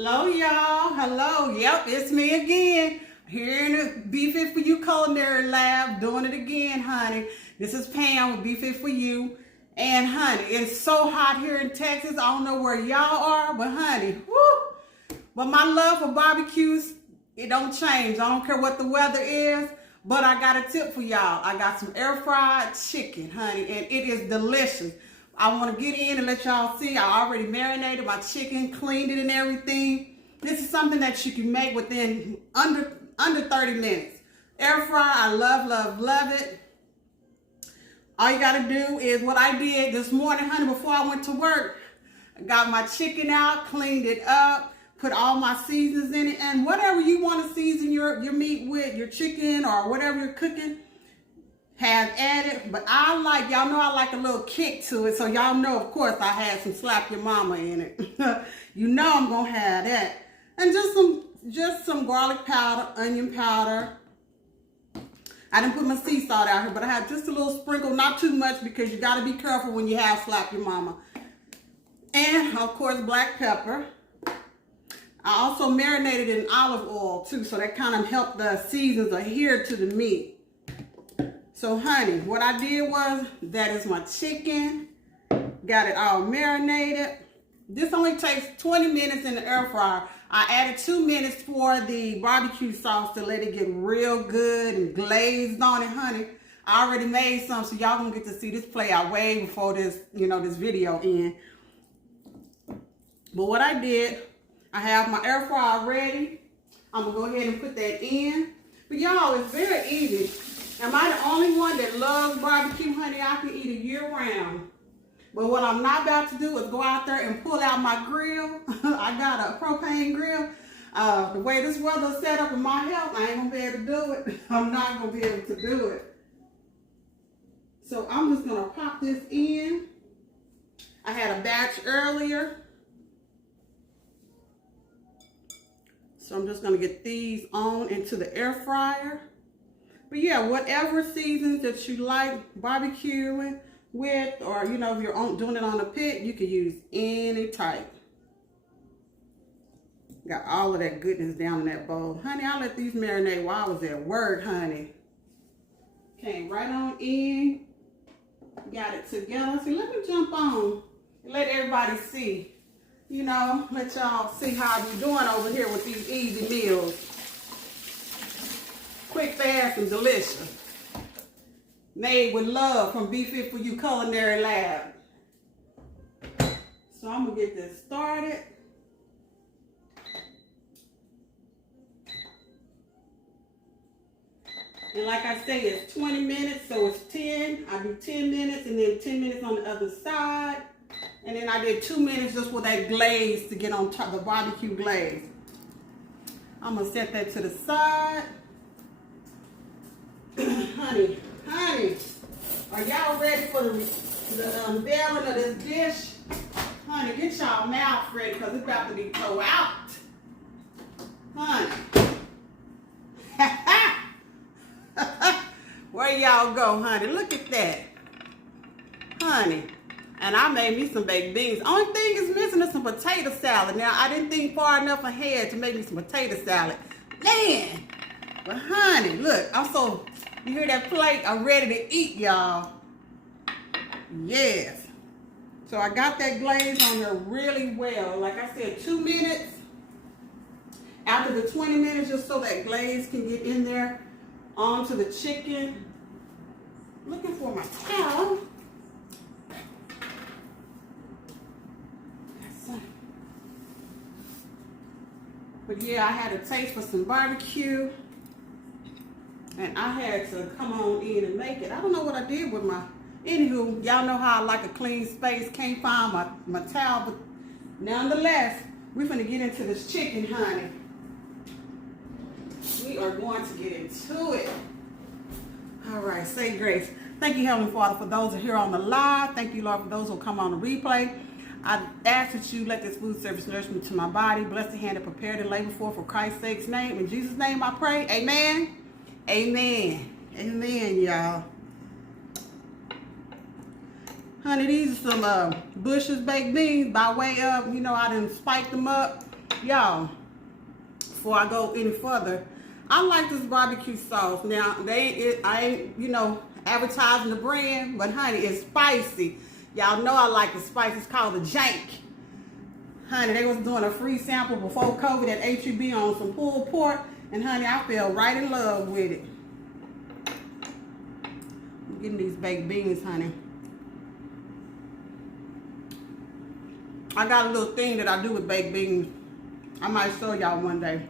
Hello, y'all. Hello. Yep, it's me again. Here in the Be Fit For You Culinary Lab, doing it again, honey. This is Pam with Be Fit For You. And, honey, it's so hot here in Texas. I don't know where y'all are, but, honey, whoo. But my love for barbecues, it don't change. I don't care what the weather is. But I got a tip for y'all. I got some air fried chicken, honey, and it is delicious. I want to get in and let y'all see. I already marinated my chicken, cleaned it and everything. This is something that you can make within under 30 minutes. Air fry, I love it. All you got to do is what I did this morning, honey, before I went to work. I got my chicken out, cleaned it up, put all my seasons in it, and whatever you want to season your meat with, your chicken or whatever you're cooking, have added. But I like, y'all know I like a little kick to it, so y'all know, of course, I had some slap your mama in it. You know I'm gonna have that. And just some garlic powder, onion powder. I didn't put my sea salt out here, but I had just a little sprinkle, not too much, because you gotta be careful when you have slap your mama. And of course, black pepper. I also marinated in olive oil too, so that kind of helped the seasons adhere to the meat. So, honey, what I did was, that is my chicken. Got it all marinated. This only takes 20 minutes in the air fryer. I added 2 minutes for the barbecue sauce to let it get real good and glazed on it, honey. I already made some, so y'all gonna get to see this play out way before this, this video ends. But what I did, I have my air fryer ready. I'm gonna go ahead and put that in. But y'all, it's very easy. Am I the only one that loves barbecue, honey? I can eat it year round. But what I'm not about to do is go out there and pull out my grill. I got a propane grill. The way this weather's set up in my health, I ain't gonna be able to do it. I'm not gonna be able to do it. So I'm just gonna pop this in. I had a batch earlier. So I'm just gonna get these on into the air fryer. But yeah, whatever seasons that you like barbecuing with, or if you're doing it on a pit, you can use any type. Got all of that goodness down in that bowl. Honey, I let these marinate while I was at work, honey. Came right on in. Got it together. See, let me jump on and let everybody see. Let y'all see how we doing over here with these easy meals. Quick, fast, and delicious. Made with love from Be Fit For You Culinary Lab. So I'm gonna get this started. And like I say, it's 20 minutes, so it's 10. I do 10 minutes and then 10 minutes on the other side. And then I did 2 minutes just with that glaze to get on top, the barbecue glaze. I'm gonna set that to the side. honey, are y'all ready for the unveiling of this dish? Honey, get y'all mouth ready, because it's about to be thrown out. Honey. Where y'all go, honey? Look at that. Honey. And I made me some baked beans. Only thing is missing is some potato salad. Now, I didn't think far enough ahead to make me some potato salad. Man. But honey, look, you hear that plate? I'm ready to eat, y'all. Yes. So I got that glaze on there really well. Like I said, 2 minutes. After the 20 minutes, just so that glaze can get in there onto the chicken. Looking for my towel. But yeah, I had a taste for some barbecue. And I had to come on in and make it. I don't know what I did with my... Anywho, y'all know how I like a clean space. Can't find my towel. But nonetheless, we're going to get into this chicken, honey. We are going to get into it. All right, say grace. Thank you, Heavenly Father, for those who are here on the live. Thank you, Lord, for those who will come on the replay. I ask that you let this food service nourishment to my body. Bless the hand that prepared and laid before for Christ's sake's name. In Jesus' name I pray. Amen. Amen. Amen, y'all. Honey, these are some Bush's baked beans by way of, I done spiked them up. Y'all, before I go any further, I like this barbecue sauce. Now, I ain't, advertising the brand, but honey, it's spicy. Y'all know I like the spice. It's called the Jank. Honey, they was doing a free sample before COVID at HEB on some pulled pork, and honey, I fell right in love with it. I'm getting these baked beans, honey. I got a little thing that I do with baked beans. I might show y'all one day.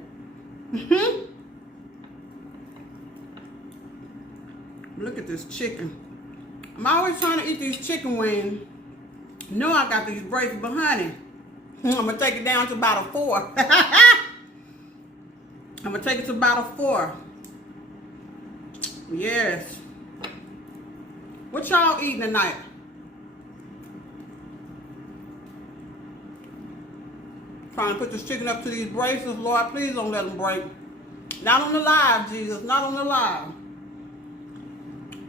Look at this chicken. I'm always trying to eat these chicken wings. Know I got these braces, but honey, I'm gonna take it down to about a 4. I'm gonna take it to about a 4. Yes. What y'all eating tonight? Trying to put this chicken up to these braces. Lord, please don't let them break. Not on the live, Jesus. Not on the live.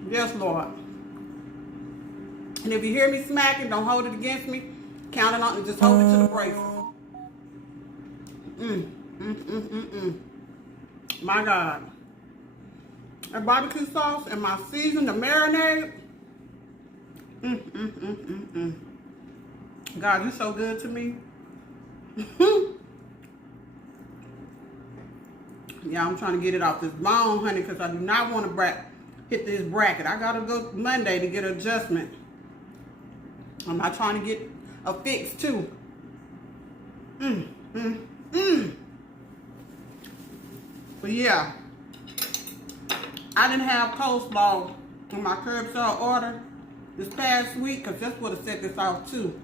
Yes, Lord. And if you hear me smacking, don't hold it against me. Count it on and just hold it to the braces. My God. That barbecue sauce and my season, the marinade. God, you're so good to me. Yeah, I'm trying to get it off this bone, honey, because I do not want to hit this bracket. I gotta go Monday to get an adjustment. I'm not trying to get a fix too. But yeah, I didn't have coleslaw in my curbside order this past week, because this would have set this off too.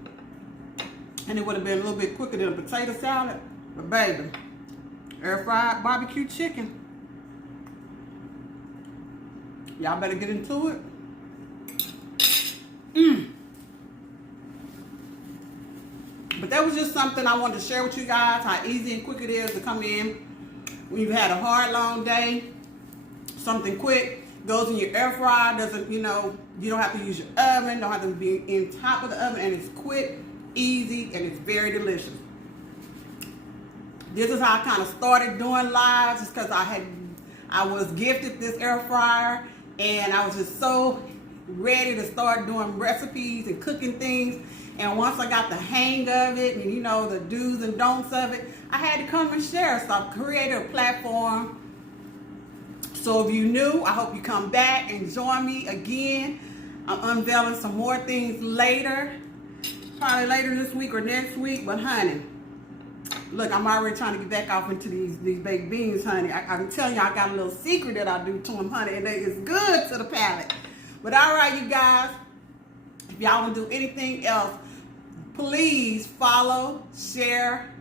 And it would have been a little bit quicker than a potato salad. But baby, air fried barbecue chicken. Y'all better get into it. But that was just something I wanted to share with you guys, how easy and quick it is to come in when you've had a hard, long day. Something quick goes in your air fryer. Doesn't, you don't have to use your oven, don't have to be in top of the oven, and it's quick, easy, and it's very delicious. This is how I kind of started doing lives, just because I was gifted this air fryer, and I was just so ready to start doing recipes and cooking things. And once I got the hang of it, and the do's and don'ts of it, I had to come and share. So I created a platform. So if you're new, I hope you come back and join me again. I'm unveiling some more things later, probably later this week or next week. But honey, look, I'm already trying to get back off into these baked beans, honey. I'm telling you, I got a little secret that I do to them, honey, and it's good to the palate. But all right, you guys, if y'all want to do anything else, please follow, share,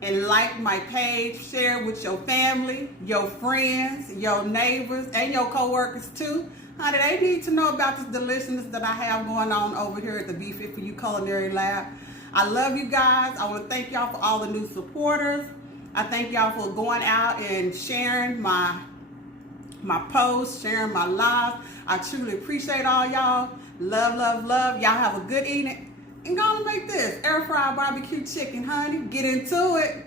and like my page. Share with your family, your friends, your neighbors, and your co-workers too. Honey, they need to know about this deliciousness that I have going on over here at the Be Fit For You Culinary Lab. I love you guys. I want to thank y'all for all the new supporters. I thank y'all for going out and sharing my posts, sharing my lives. I truly appreciate all y'all. Love, love, love. Y'all have a good evening. And go and make this air fried barbecue chicken, honey. Get into it.